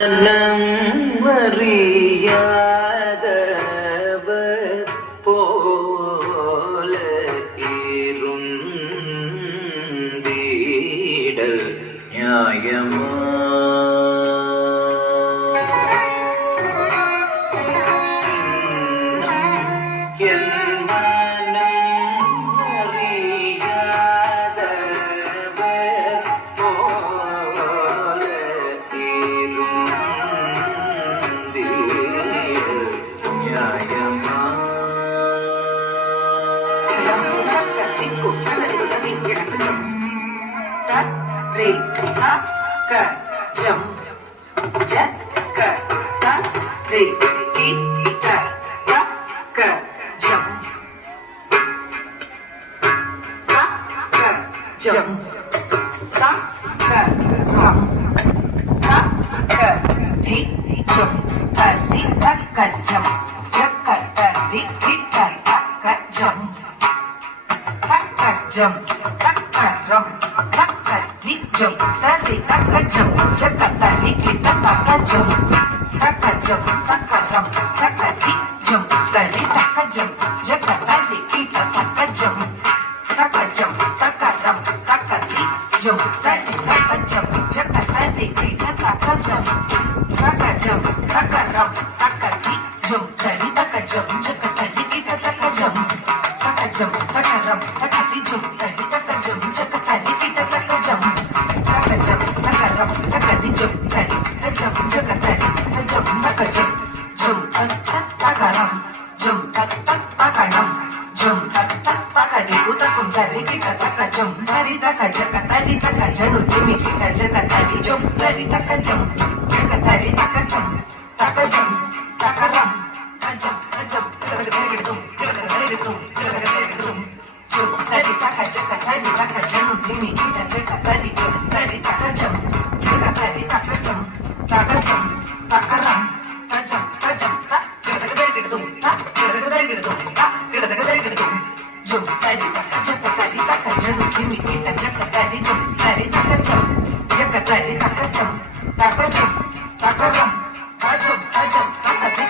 நலம் அறியாதவர் போல இருந்தீடல் நியாயமா? என் மனம் அறியாதவர் போல நியாயமா? Jam, takaram, takati jam, tari takajam, jakatari kita takajam, takajam, takaram, takati jam, tari takajam, jakatari kita takajam, takajam, takaram, takati jam, tari takajam, jakatari kita takajam, takajam, takaram, takati jam, tari takajam, jakatari kita takajam. Takajam, takaram, takati jam, tari takajam, jakatari kita takajam, takajam, takaram, takati jam, tari takajam, jakatari takajam, takajam, jam, takaram, jam, takaram, jam, takari utakum tari kita takajam, tari takajakatari takajam, utimi kita jakatari jam, tari takajam, jakatari takajam, takajam, takaram, takajam, takajam, takajam, tari takajam, utimi kita jakatari jam, tari takajam, jakatari takajam, takajam, takaram, takajam, takajam, jam, tari takajam, utimi kita jakatari jam, tari takajam, jakatari takajam, takajam, takaram, takajam, takajam, takati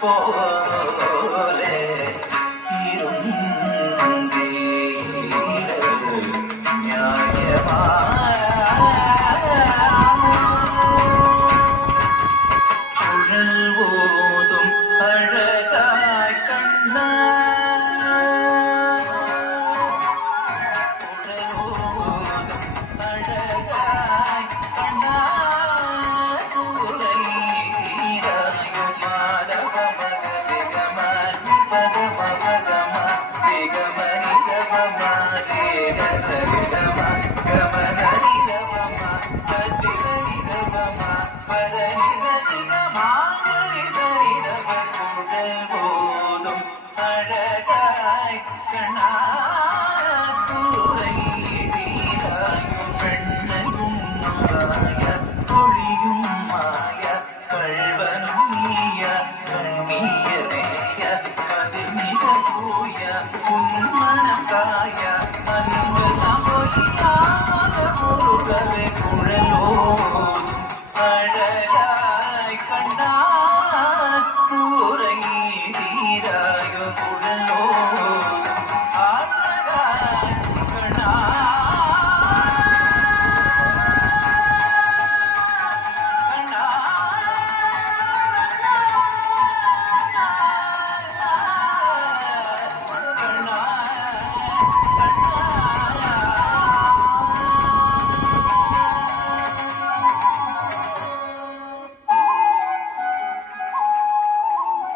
போலே இருந்தீர நியாயமா குழல் ஓதும் அழகாய் கண்ணா குழல் ஓதும் அழகாய் கண்ணா குறை தீராயு மாதவ மகரி கமனி பதம பதம திகமனி கம ரேக சரிகம கமனி கம பதி சரி கம பதனி சரி கமரி சரி தம குழல் ஓதும் அழகாய் கண்ணா குறை தீராயு பெண்ணையும் மாய ஒளியும் மாய